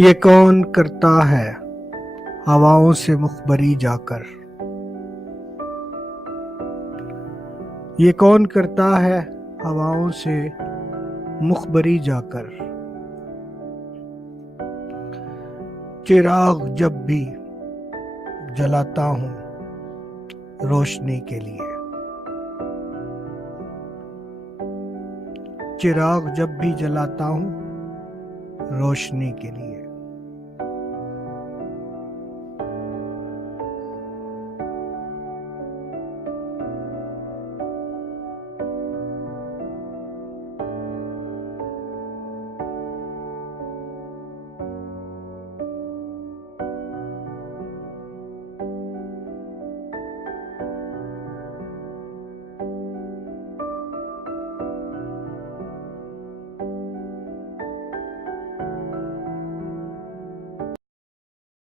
ये कौन करता है हवाओं से मुखबरी जाकर। ये कौन करता है हवाओं से मुखबरी जाकर। चिराग जब भी जलाता हूँ रोशनी के लिए। चिराग जब भी जलाता हूँ रोशनी के लिए।